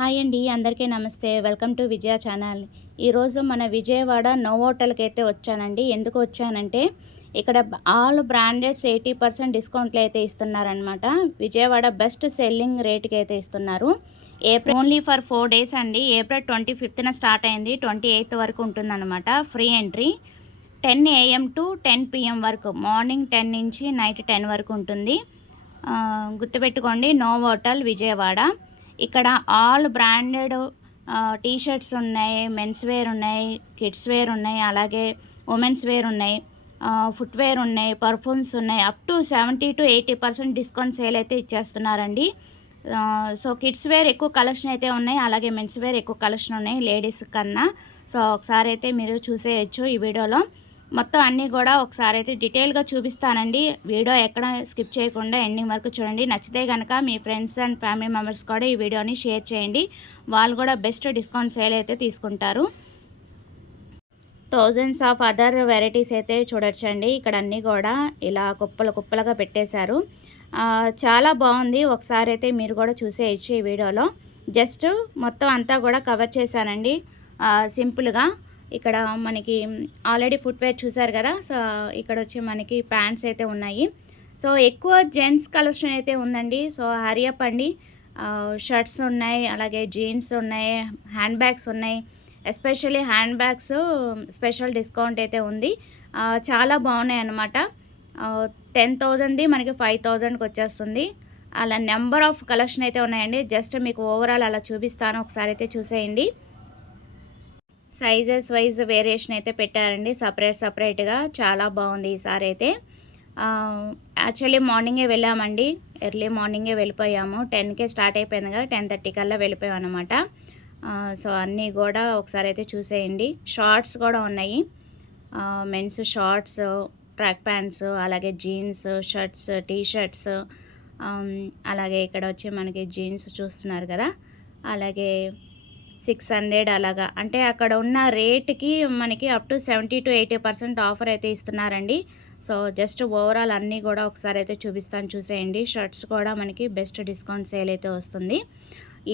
Hi అండి, అందరికీ నమస్తే. Welcome to Vijaya channel. ఈరోజు మన విజయవాడ నోవోటల్కి అయితే వచ్చానండి. ఎందుకు వచ్చానంటే ఇక్కడ ఆల్ బ్రాండెడ్స్ 80% డిస్కౌంట్లు అయితే ఇస్తున్నారనమాట. విజయవాడ బెస్ట్ సెల్లింగ్ రేట్కి అయితే ఇస్తున్నారు. ఏప్రిల్ ఓన్లీ ఫర్ 4 డేస్ అండి. ఏప్రిల్ 25న స్టార్ట్ అయింది, 28th వరకు ఉంటుందన్నమాట. Free entry 10 AM to 10 PM వరకు, మార్నింగ్ 10 నుంచి నైట్ 10 వరకు ఉంటుంది. గుర్తుపెట్టుకోండి, నోవోటల్ విజయవాడ. ఇక్కడ ఆల్ బ్రాండెడ్ టీ షర్ట్స్ ఉన్నాయి, మెన్స్ వేర్ ఉన్నాయి, కిడ్స్ వేర్ ఉన్నాయి, అలాగే ఉమెన్స్ వేర్ ఉన్నాయి, ఫుట్వేర్ ఉన్నాయి, పర్ఫ్యూమ్స్ ఉన్నాయి. Up to 70 to 80% discount sale అయితే ఇచ్చేస్తున్నారండి. సో కిడ్స్ వేర్ ఎక్కువ కలెక్షన్ అయితే ఉన్నాయి, అలాగే మెన్స్ వేర్ ఎక్కువ కలెక్షన్ ఉన్నాయి లేడీస్ కన్నా. సో ఒకసారి అయితే మీరు చూసేయచ్చు ఈ వీడియోలో. మొత్తం అన్నీ కూడా ఒకసారి అయితే డీటెయిల్గా చూపిస్తానండి. వీడియో ఎక్కడ స్కిప్ చేయకుండా ఎండింగ్ వరకు చూడండి. నచ్చితే కనుక మీ ఫ్రెండ్స్ అండ్ ఫ్యామిలీ మెంబర్స్ కూడా ఈ వీడియోని షేర్ చేయండి. వాళ్ళు కూడా బెస్ట్ డిస్కౌంట్ సేల్ అయితే తీసుకుంటారు. థౌజండ్స్ ఆఫ్ అదర్ వెరైటీస్ అయితే చూడొచ్చండి. ఇక్కడ అన్నీ కూడా ఇలా కుప్పలుగా పెట్టేశారు. చాలా బాగుంది. ఒకసారి అయితే మీరు కూడా చూసేయచ్చు ఈ వీడియోలో. జస్ట్ మొత్తం అంతా కూడా కవర్ చేశానండి సింపుల్గా. ఇక్కడ మనకి ఆల్రెడీ ఫుట్వేర్ చూసారు కదా. సో ఇక్కడ వచ్చి మనకి ప్యాంట్స్ అయితే ఉన్నాయి. సో ఎక్కువ జెంట్స్ కలెక్షన్ అయితే ఉందండి. సో హరియప్ అండి. షర్ట్స్ ఉన్నాయి, అలాగే జీన్స్ ఉన్నాయి, హ్యాండ్ బ్యాగ్స్ ఉన్నాయి. Especially hand bags special discount అయితే ఉంది. చాలా బాగున్నాయి అన్నమాట. 10,000ది మనకి 5,000కి వచ్చేస్తుంది. అలా నెంబర్ ఆఫ్ కలెక్షన్ అయితే ఉన్నాయండి. జస్ట్ మీకు ఓవరాల్ అలా చూపిస్తాను, ఒకసారి అయితే చూసేయండి. సైజెస్ వైజ్ వేరియేషన్ అయితే పెట్టారండి, సపరేట్గా. చాలా బాగుంది ఈసారి అయితే. యాక్చువల్లీ మార్నింగే వెళ్ళామండి, ఎర్లీ మార్నింగే వెళ్ళిపోయాము. 10కే స్టార్ట్ అయిపోయింది కదా, 10:30 కల్లా వెళ్ళిపోయాం అనమాట. సో అన్నీ కూడా ఒకసారి అయితే చూసేయండి. షార్ట్స్ కూడా ఉన్నాయి, మెన్స్ షార్ట్స్, ట్రాక్ ప్యాంట్స్, అలాగే జీన్స్, షర్ట్స్, టీ షర్ట్స్, అలాగే ఇక్కడ వచ్చి మనకి జీన్స్ చూస్తున్నారు కదా. అలాగే 600 అలాగా, అంటే అక్కడ ఉన్న రేట్కి మనకి అప్ టు 70 to 80% ఆఫర్ అయితే ఇస్తున్నారండి. సో జస్ట్ ఓవరాల్ అన్నీ కూడా ఒకసారి అయితే చూపిస్తాను, చూసేయండి. షర్ట్స్ కూడా మనకి బెస్ట్ డిస్కౌంట్ సేల్ అయితే వస్తుంది.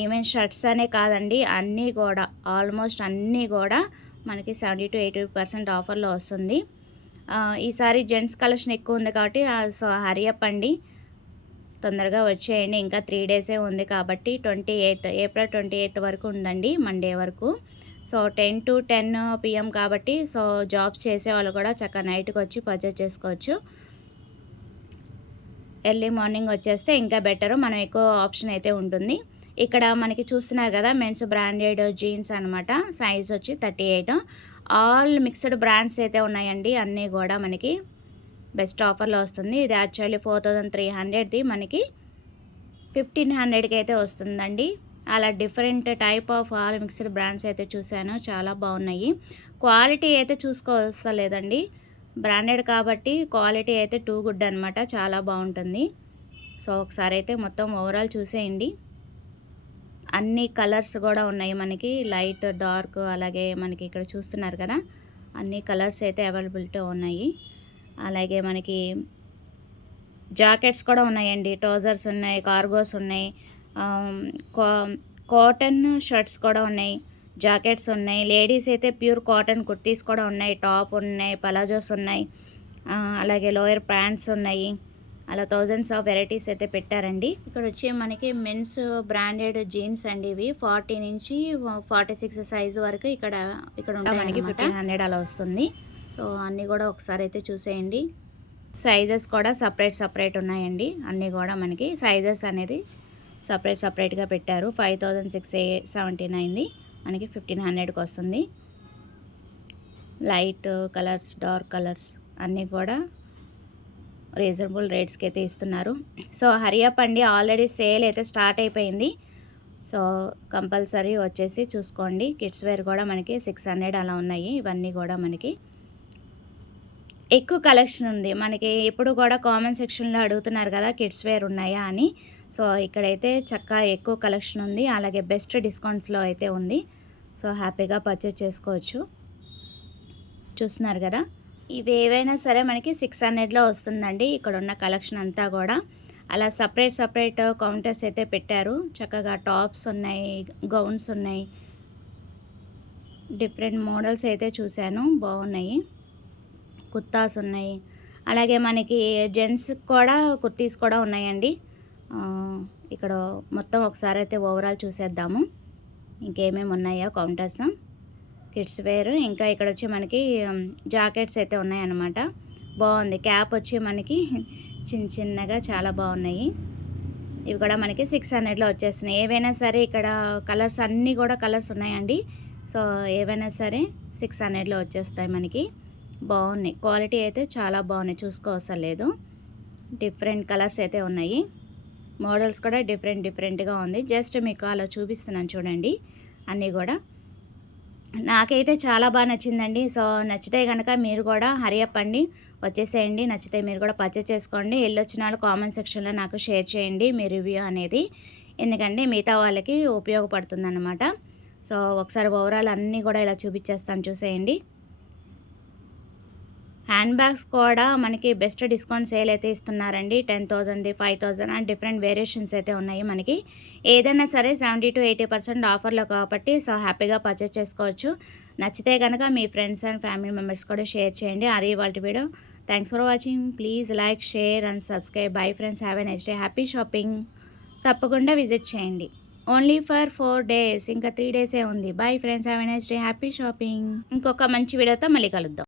ఈవెన్ షర్ట్స్ అనే కాదండి, అన్నీ కూడా ఆల్మోస్ట్ అన్నీ కూడా మనకి 70 to 80% ఆఫర్లో వస్తుంది. ఈసారి జెంట్స్ కలెక్షన్ ఎక్కువ ఉంది కాబట్టి సో హరియప్ అండి, తొందరగా వచ్చేయండి. ఇంకా 3 డేసే ఉంది కాబట్టి ఏప్రిల్ 28 వరకు ఉందండి, మండే వరకు. సో 10 to 10 PM కాబట్టి సో జాబ్స్ చేసే వాళ్ళు కూడా చక్కగా నైట్కి వచ్చి పర్చేస్ చేసుకోవచ్చు. ఎర్లీ మార్నింగ్ వచ్చేస్తే ఇంకా బెటర్, మనం ఎక్కువ ఆప్షన్ అయితే ఉంటుంది. ఇక్కడ మనకి చూస్తున్నారు కదా, మెన్స్ బ్రాండెడ్ జీన్స్ అనమాట. సైజ్ వచ్చి 38. ఆల్ మిక్స్డ్ బ్రాండ్స్ అయితే ఉన్నాయండి, అన్నీ కూడా మనకి బెస్ట్ ఆఫర్లో వస్తుంది. ఇది యాక్చువల్లీ 4,300ది మనకి 1,500కి అయితే వస్తుందండి. అలా different type of all mixed brands అయితే చూశాను, చాలా బాగున్నాయి. క్వాలిటీ అయితే చూసుకోవస్తలేదండి, బ్రాండెడ్ కాబట్టి క్వాలిటీ అయితే టూ గుడ్ అనమాట, చాలా బాగుంటుంది. సో ఒకసారి అయితే మొత్తం ఓవరాల్ చూసేయండి. అన్ని కలర్స్ కూడా ఉన్నాయి మనకి, లైట్, డార్క్, అలాగే మనకి ఇక్కడ చూస్తున్నారు కదా, అన్ని కలర్స్ అయితే అవైలబిలిటీ ఉన్నాయి. అలాగే మనకి జాకెట్స్ కూడా ఉన్నాయండి, ట్రౌజర్స్ ఉన్నాయి, కార్గోస్ ఉన్నాయి, కాటన్ షర్ట్స్ కూడా ఉన్నాయి, జాకెట్స్ ఉన్నాయి. లేడీస్ అయితే ప్యూర్ కాటన్ కుర్తీస్ కూడా ఉన్నాయి, టాప్ ఉన్నాయి, పలాజోస్ ఉన్నాయి, అలాగే లోయర్ ప్యాంట్స్ ఉన్నాయి. అలా థౌజండ్స్ ఆఫ్ వెరైటీస్ అయితే పెట్టారండి. ఇక్కడ వచ్చి మనకి మెన్స్ బ్రాండెడ్ జీన్స్ అండి, ఇవి 40 నుంచి 46 సైజు వరకు ఇక్కడ ఉంటాయి మనకి. 1,500 అలా వస్తుంది. సో అన్నీ కూడా ఒకసారి అయితే చూసేయండి. సైజెస్ కూడా సపరేట్ ఉన్నాయండి, అన్నీ కూడా మనకి సైజెస్ అనేది సపరేట్గా పెట్టారు. 5,679ది మనకి 1,500కి వస్తుంది. లైట్ కలర్స్, డార్క్ కలర్స్ అన్నీ కూడా రీజనబుల్ రేట్స్కి అయితే ఇస్తున్నారు. సో హరియప్ అండి, ఆల్రెడీ సేల్ అయితే స్టార్ట్ అయిపోయింది. సో కంపల్సరీ వచ్చేసి చూసుకోండి. కిడ్స్ వేర్ కూడా మనకి 600 అలా ఉన్నాయి. ఇవన్నీ కూడా మనకి ఎక్కువ కలెక్షన్ ఉంది మనకి. ఎప్పుడు కూడా కామెంట్ సెక్షన్లో అడుగుతున్నారు కదా కిడ్స్ వేర్ ఉన్నాయా అని. సో ఇక్కడైతే చక్కగా ఎక్కువ కలెక్షన్ ఉంది, అలాగే బెస్ట్ డిస్కౌంట్స్లో అయితే ఉంది. సో హ్యాపీగా పర్చేస్ చేసుకోవచ్చు. చూస్తున్నారు కదా, ఇవి ఏవైనా సరే మనకి 600లో వస్తుందండి ఇక్కడ ఉన్న కలెక్షన్ అంతా కూడా. అలా సపరేట్ కౌంటర్స్ అయితే పెట్టారు. చక్కగా టాప్స్ ఉన్నాయి, గౌన్స్ ఉన్నాయి. డిఫరెంట్ మోడల్స్ అయితే చూశాను, బాగున్నాయి. కుర్తాస్ ఉన్నాయి. అలాగే మనకి జెంట్స్‌కి కూడా కుర్తీస్ కూడా ఉన్నాయండి. ఇక్కడ మొత్తం ఒకసారి అయితే ఓవరాల్ చూసేద్దాము. ఇంకేమేమి ఉన్నాయో కౌంటర్స్. కిడ్స్ వేర్, ఇంకా ఇక్కడ వచ్చి మనకి జాకెట్స్ అయితే ఉన్నాయన్నమాట. బాగుంది. క్యాప్ వచ్చి మనకి చిన్నగా చాలా బాగున్నాయి. ఇవి కూడా మనకి 600లో వచ్చేస్తున్నాయి. ఏవైనా సరే ఇక్కడ కలర్స్ అన్నీ కూడా కలర్స్ ఉన్నాయండి. సో ఏవైనా సరే 600లో వచ్చేస్తాయి మనకి. బాగున్నాయి. క్వాలిటీ అయితే చాలా బాగున్నాయి, చూసుకోవసరం లేదు. డిఫరెంట్ కలర్స్ అయితే ఉన్నాయి. మోడల్స్ కూడా డిఫరెంట్గా ఉంది. జస్ట్ మీకు అలా చూపిస్తున్నాను చూడండి అన్నీ కూడా. నాకైతే చాలా బాగా నచ్చిందండి. సో నచ్చితే కనుక మీరు కూడా హరి అప్ అండి, వచ్చేసేయండి. నచ్చితే మీరు కూడా పర్చేస్ చేసుకోండి. వెళ్ళొచ్చిన వాళ్ళు కామెంట్ సెక్షన్లో నాకు షేర్ చేయండి మీ రివ్యూ అనేది, ఎందుకంటే మిగతా వాళ్ళకి ఉపయోగపడుతుందన్నమాట. సో ఒకసారి ఓవరాల్ అన్నీ కూడా ఇలా చూపించేస్తాను, చూసేయండి. హ్యాండ్ బ్యాగ్స్ కూడా మనకి బెస్ట్ డిస్కౌంట్ సేల్ అయితే ఇస్తున్నారండి. 10,000, 5,000 అండ్ డిఫరెంట్ వేరియేషన్స్ అయితే ఉన్నాయి మనకి. ఏదైనా సరే 70-80% ఆఫర్లో కాబట్టి సో హ్యాపీగా పర్చేస్ చేసుకోవచ్చు. నచ్చితే కనుక మీ ఫ్రెండ్స్ అండ్ ఫ్యామిలీ మెంబర్స్ కూడా షేర్ చేయండి. అది ఇవాల్టి video. Thanks for watching. Please like, share and subscribe. Bye friends, have a nice day. Happy shopping. తప్పకుండా విజిట్ చేయండి. ఓన్లీ ఫర్ 4 days, ఇంకా 3 days ఉంది. Bye friends, have a nice day. Happy shopping. ఇంకొక మంచి వీడియోతో మళ్ళీ కలుద్దాం.